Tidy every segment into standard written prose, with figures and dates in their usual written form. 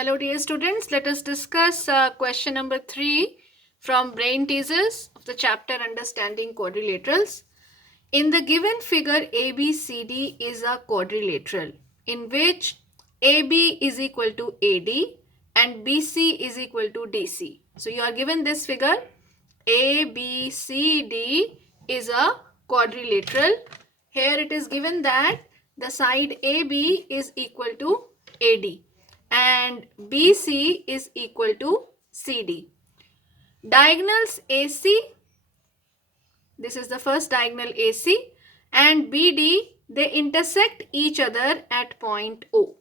Hello dear students, let us discuss question number 3 from Brain Teasers of the chapter Understanding Quadrilaterals. In the given figure, ABCD is a quadrilateral in which AB is equal to AD and BC is equal to DC. So you are given this figure, ABCD is a quadrilateral. Here it is given that the side AB is equal to AD and BC is equal to CD. Diagonals AC, this is the first diagonal AC, and BD, they intersect each other at point O.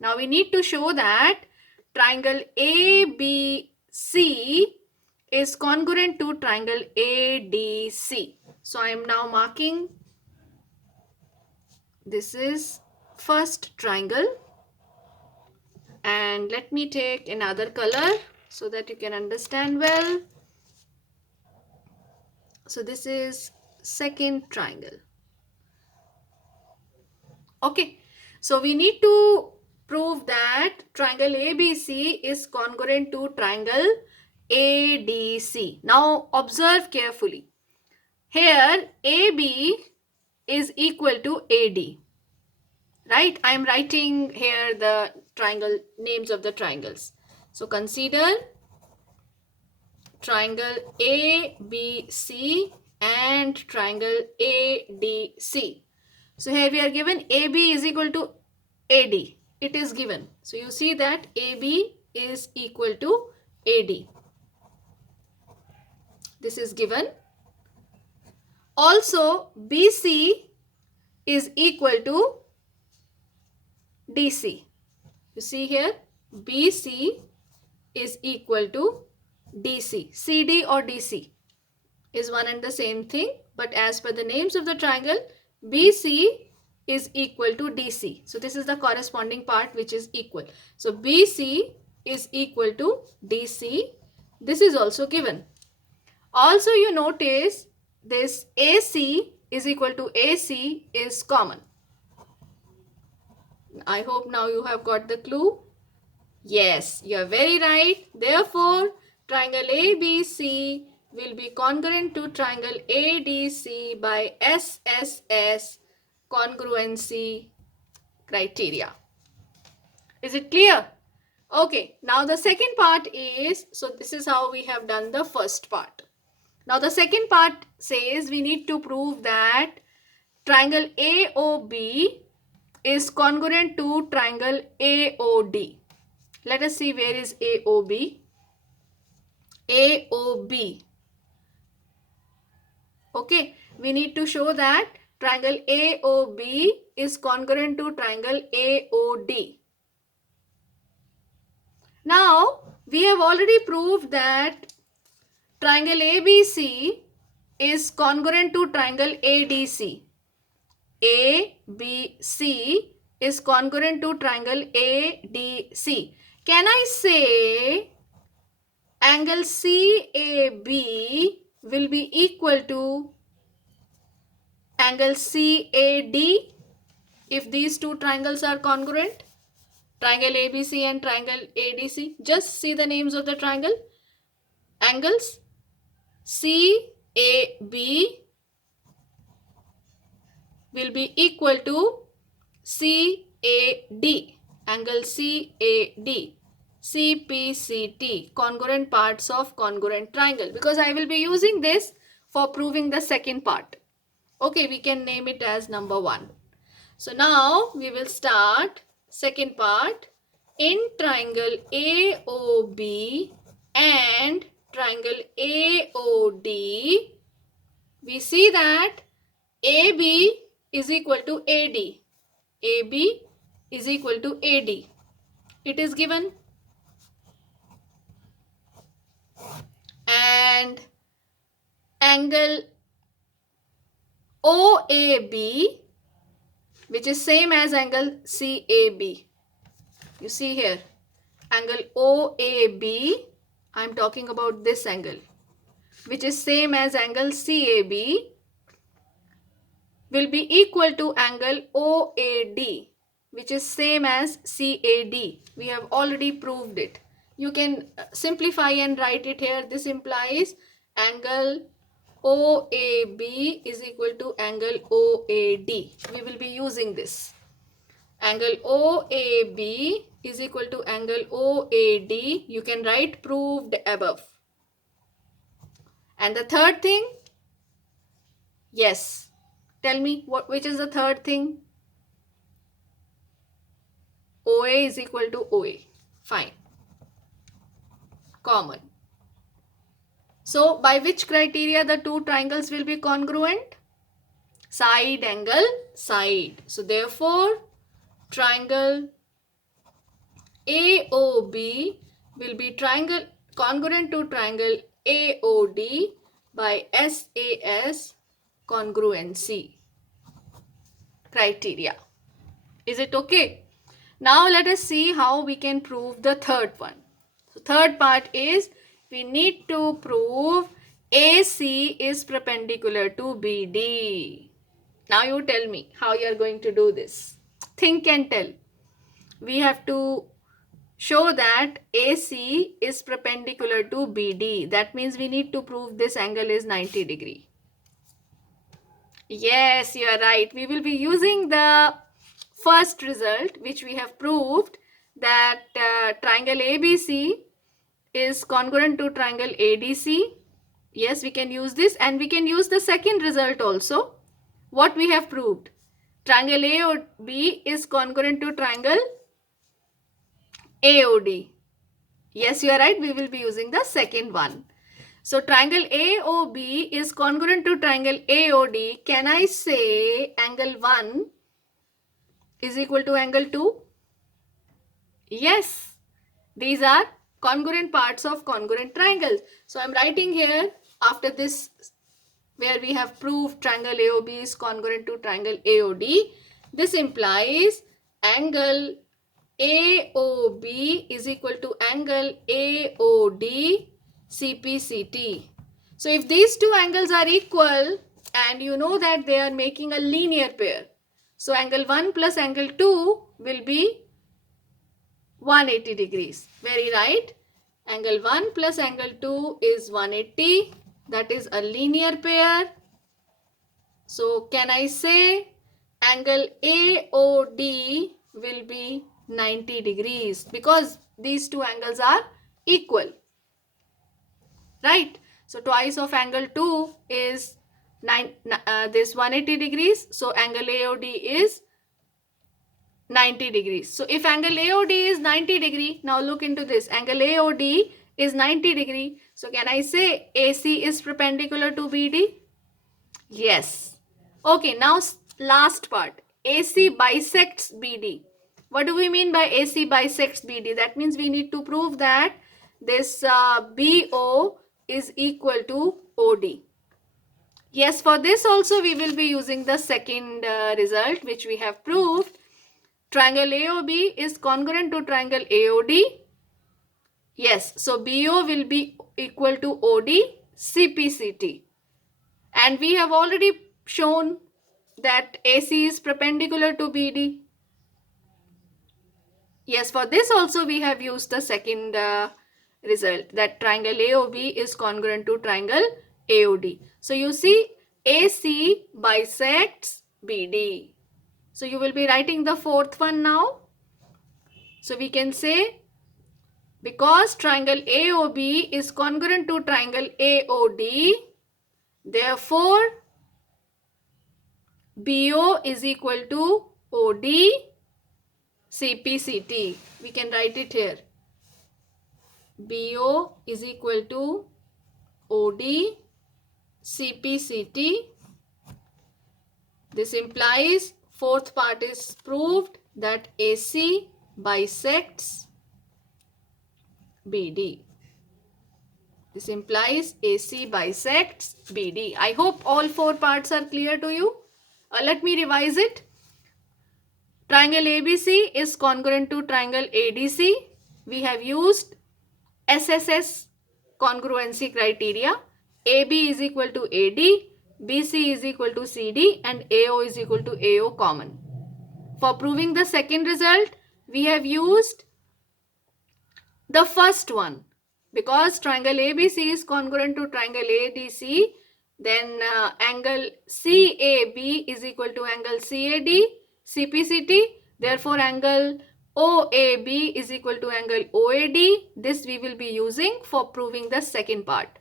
Now we need to show that triangle ABC is congruent to triangle ADC. So I am now marking, this is first triangle, and let me take another color so that you can understand well. So this is second triangle. Okay, so we need to prove that triangle ABC is congruent to triangle ADC. Now observe carefully. Here AB is equal to AD. Right? I am writing here the triangle names of the triangles. So consider triangle ABC and triangle ADC. So here we are given AB is equal to AD. It is given. So you see that AB is equal to AD. This is given. Also BC is equal to DC. You see here BC is equal to DC. CD or DC is one and the same thing, but as per the names of the triangle, BC is equal to DC. So this is the corresponding part which is equal. So BC is equal to DC. This is also given. Also you notice this AC is equal to AC is common. I hope now you have got the clue. Yes, you are very right. Therefore, triangle ABC will be congruent to triangle ADC by SSS congruency criteria. Is it clear? Okay, now the second part is, so this is how we have done the first part. Now the second part says we need to prove that triangle AOB is congruent to triangle AOD. Let us see where is AOB. AOB. Okay, we need to show that triangle AOB is congruent to triangle AOD. Now, we have already proved that triangle ABC is congruent to triangle ADC. ABC is congruent to triangle ADC. Can I say angle CAB will be equal to angle CAD if these two triangles are congruent? Triangle ABC and triangle ADC. Just see the names of the triangle. Angles CAB will be equal to CAD. Angle CAD. CPCT, congruent parts of congruent triangle, because I will be using this for proving the second part. Okay, we can name it as number 1. So now we will start second part. In triangle AOB and triangle AOD, we see that AB is equal to AD. AB is equal to AD. It is given. And angle OAB, which is same as angle CAB. You see here, angle OAB, I am talking about this angle, which is same as angle CAB, will be equal to angle OAD, which is same as CAD. We have already proved it. You can simplify and write it here. This implies angle OAB is equal to angle OAD. We will be using this. Angle OAB is equal to angle OAD. You can write proved above. And the third thing, yes, tell me which is the third thing? OA is equal to OA. Fine. Common. So by which criteria the two triangles will be congruent? Side, angle, side. So therefore, triangle AOB will be triangle congruent to triangle AOD by SAS congruency criteria. Is it okay? Now let us see how we can prove the third one. So third part is we need to prove AC is perpendicular to BD. Now you tell me how you are going to do this. Think and tell. We have to show that AC is perpendicular to BD. That means we need to prove this angle is 90 degree. Yes, you are right. We will be using the first result which we have proved that triangle ABC is congruent to triangle ADC. Yes, we can use this, and we can use the second result also. What we have proved? Triangle AOB is congruent to triangle AOD. Yes, you are right. We will be using the second one. So triangle AOB is congruent to triangle AOD. Can I say angle 1 is equal to angle 2? Yes. These are congruent parts of congruent triangles. So I am writing here after this where we have proved triangle AOB is congruent to triangle AOD. This implies angle AOB is equal to angle AOD CPCT. So if these two angles are equal and you know that they are making a linear pair, so angle 1 plus angle 2 will be 180 degrees. Very right. Angle 1 plus angle 2 is 180. That is a linear pair. So can I say angle AOD will be 90 degrees because these two angles are equal. Right. So twice of angle 2 is this 180 degrees. So angle AOD is 90 degrees. So if angle AOD is 90 degree, now look into this. Angle AOD is 90 degree. So can I say AC is perpendicular to BD? Yes. Okay, now last part. AC bisects BD. What do we mean by AC bisects BD? That means we need to prove that this BO is equal to OD. Yes, for this also we will be using the second result which we have proved. Triangle AOB is congruent to triangle AOD. Yes, so BO will be equal to OD CPCT. And we have already shown that AC is perpendicular to BD. Yes, for this also we have used the second result that triangle AOB is congruent to triangle AOD. So you see AC bisects BD. So you will be writing the fourth one now. So we can say because triangle AOB is congruent to triangle AOD, therefore BO is equal to OD CPCT. We can write it here. BO is equal to OD CPCT. This implies fourth part is proved that AC bisects BD. This implies AC bisects BD. I hope all four parts are clear to you. Let me revise it. Triangle ABC is congruent to triangle ADC. We have used SSS congruency criteria. AB is equal to AD, BC is equal to CD and AO is equal to AO common. For proving the second result, we have used the first one. Because triangle ABC is congruent to triangle ADC, then angle CAB is equal to angle CAD, CPCT. Therefore, angle OAB is equal to angle OAD. This we will be using for proving the second part.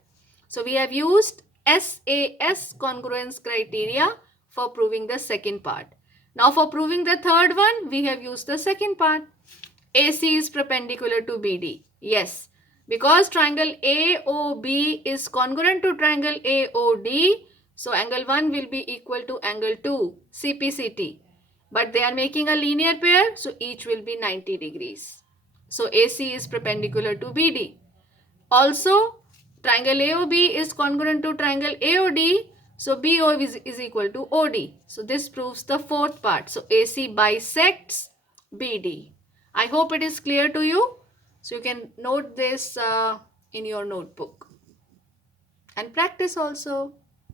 So, we have used SAS congruence criteria for proving the second part. Now, for proving the third one, we have used the second part. AC is perpendicular to BD. Yes, because triangle AOB is congruent to triangle AOD, so angle 1 will be equal to angle 2, CPCT. But they are making a linear pair, so each will be 90 degrees. So AC is perpendicular to BD. Also, triangle AOB is congruent to triangle AOD, so BO is equal to OD. So this proves the fourth part. So AC bisects BD. I hope it is clear to you. So you can note this in your notebook and practice also.